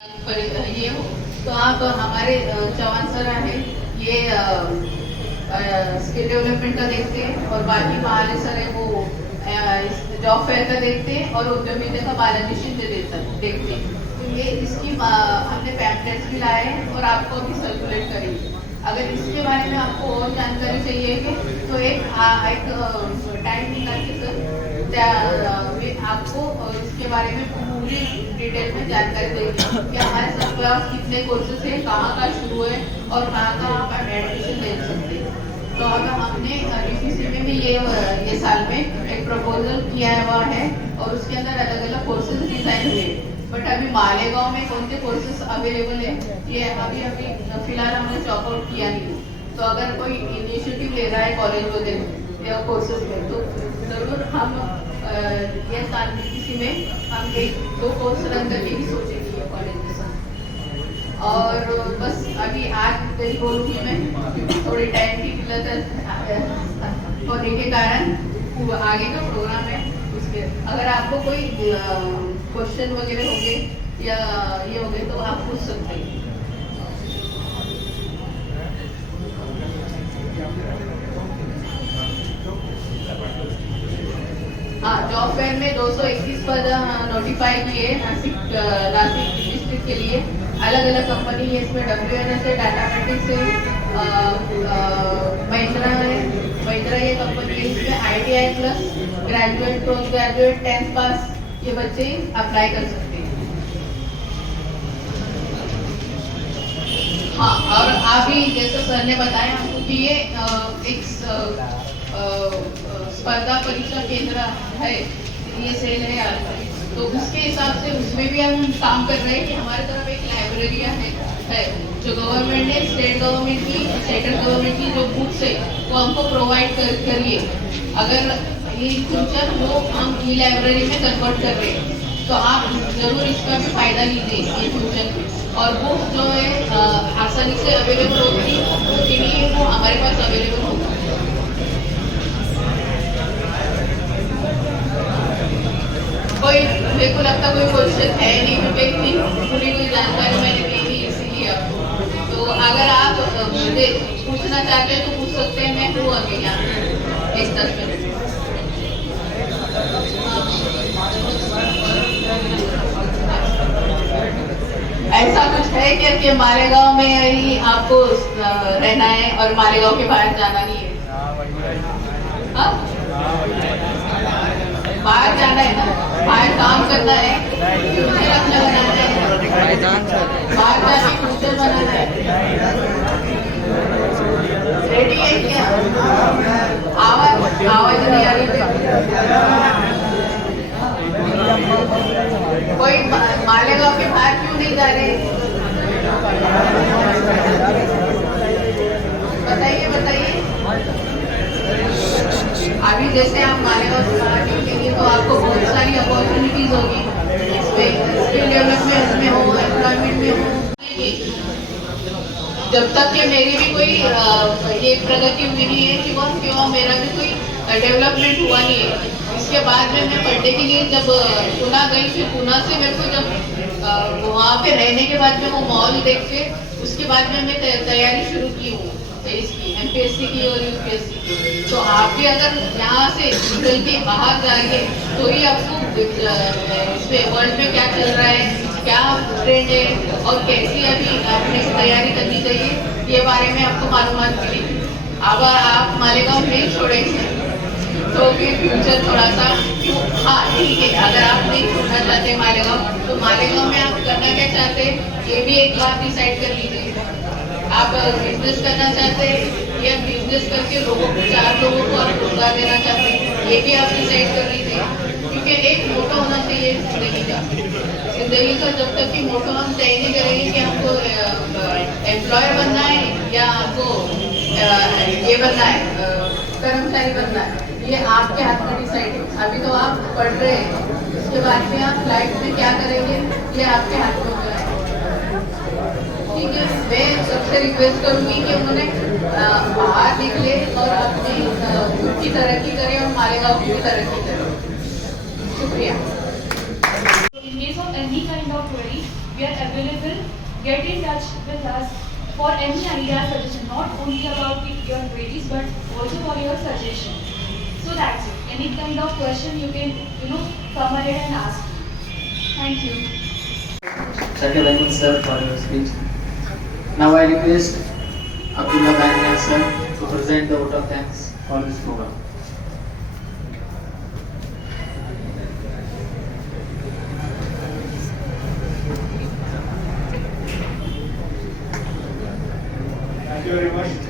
ये हो तो आप हमारे चौहान सर हैं, ये स्किल डेवलपमेंट का देखते हैं और बाकी महाले सर है वो जॉब फेयर का देखते हैं और उद्यमिता का बालानिश्चित देखते हैं। तो ये इसकी हमने पैम्पलेट्स भी लाए हैं और आपको अभी सर्कुलेट करेंगे। अगर इसके बारे में आपको और जानकारी चाहिए तो एक टाइम निकाल के सर आपको इसके बारे में पूरी डिटेल में जानकारी देगी कि हमारे सब पास कितने कोर्सेज हैं, कहाँ का शुरू है और कहाँ आप एडमिशन ले सकते हैं। तो अगर हमने DPC में भी ये साल में एक प्रपोजल किया हुआ है और उसके अंदर अलग अलग कोर्सेज डिजाइन हुए, बट अभी मालेगांव में कौन से कोर्सेज अवेलेबल है ये अभी फिलहाल हमने चॉक आउट किया नहीं। तो अगर कोई इनिशिएटिव ले रहा है कॉलेज वगैरह या कोर्सेज में तो जरूर हम ये साल DPC में हम एक 2 कोर्स रन करके ही सोचेंगे कॉलेज के साथ। और बस अभी आज नहीं बोलूँगी मैं क्योंकि थोड़ी टाइम की किल्लत होने के कारण आगे का प्रोग्राम है उसके अगर आपको कोई क्वेश्चन वगैरह होंगे या ये होंगे तो आप पूछ सकते हैं। हाँ, जॉब फेयर में 221 पद नोटिफाई किए नासिक डिस्ट्रिक्ट के लिए। अलग अलग कंपनी है इसमें, WNS है, डाटामेटिक्स है, महिंद्रा ये कंपनी है। इसमें ITI plus graduate, post graduate, 10th पास ये बच्चे अप्लाई कर सकते हैं। हाँ, और अभी जैसे सर ने बताया हमको कि ये एक स्पर्धा परीक्षा केंद्र है, ये सेल है तो उसके हिसाब से उसमें भी हम काम कर रहे हैं कि हमारे तरफ एक लाइब्रेरी है जो गवर्नमेंट ने स्टेट गवर्नमेंट की, सेंट्रल गवर्नमेंट की जो बुक्स है वो हमको प्रोवाइड करिए। अगर ये फ्यूचर वो हम ई लाइब्रेरी में कन्वर्ट कर रहे हैं तो आप जरूर इसका भी फायदा लीजिए ये फ्यूचर में। और बुक जो है आसानी से अवेलेबल होगी उसके लिए वो हमारे पास अवेलेबल होगा। कोई मेरे को लगता कोई क्वेश्चन है नहीं क्योंकि इतनी पूरी कोई जानकारी मैंने दी नहीं इसीलिए आपको। तो अगर आप मुझे पूछना चाहते हैं तो पूछ सकते हैं, मैं हूँ अभी यहाँ एक 10 मिनट। ऐसा कुछ है क्या कि मालेगांव में ही आपको रहना है और मालेगांव के बाहर जाना नहीं है? हाँ, बाहर जाना है ना, बाहर काम करना है, फ्यूचर बनाना है, बाहर जाके फ्यूचर बनाना है। रेडी है क्या? आवाज नहीं आ रही। कोई मालेगांव के बाहर क्यों नहीं जा रहे? बताइए। अभी जैसे आप मालेगांव से बाहर निकलेंगे तो आपको बहुत सारी अपॉर्चुनिटीज होगी स्किल डेवलपमेंट में हो, एम्प्लॉयमेंट में हो। जब तक कि मेरी भी कोई ये प्रगति हुई नहीं है कि क्यों मेरा भी कोई डेवलपमेंट हुआ नहीं है। इसके बाद में मैं पढ़ने के लिए जब पुणे गई, फिर पुणे से मेरे को जब वहाँ पे रहने के बाद में वो मॉल देख के उसके बाद में मैं तैयारी शुरू की हूँ इसकी MPSC की और UPSC की। तो आप भी अगर यहाँ से निकल के बाहर जाएंगे तो ही आपको इसमें वर्ल्ड में क्या चल रहा है, क्या ट्रेंड है और कैसी अभी आपने तैयारी करनी चाहिए ये बारे में आपको मालूमात मिलेगी। अब आप मालेगांव नहीं छोड़ेंगे तो फिर फ्यूचर थोड़ा सा हाँ ठीक है। अगर आप नहीं छोड़ना चाहते मालेगांव तो मालेगांव में आप करना क्या चाहते हैं ये भी एक बार डिसाइड कर लीजिए। आप बिजनेस करना चाहते हैं या बिजनेस करके लोगों को 4 लोगों को आप रोजगार देना चाहते हैं ये भी आप डिसाइड कर लीजिए। क्योंकि एक मोटो होना चाहिए जिंदगी का जब तक कि मोटो हम तय नहीं करेंगे कि हमको एम्प्लॉयर बनना है या आपको ये बनना है कर्मचारी बनना है, ये आपके हाथ में डिसाइड है। अभी तो आप पढ़ रहे हैं, उसके बाद में आप लाइफ में क्या करेंगे ये आपके हाथ में होगा। ठीक है, मैं सबसे रिक्वेस्ट करूंगी कि उन्हें बाहर निकले और अपनी खुद की तरक्की करें और मालेगांव की भी तरक्की करें। शुक्रिया। In case of any kind of query, we are available. Get in touch with us for any idea, suggestion, not only about your queries but also for your suggestions. So that's it. Any kind of question you can, come ahead and ask. Thank you. Thank you very much, sir, for your speech. Now I request Abdullah Baniya, sir, to present the vote of thanks for this program. Thank you very much.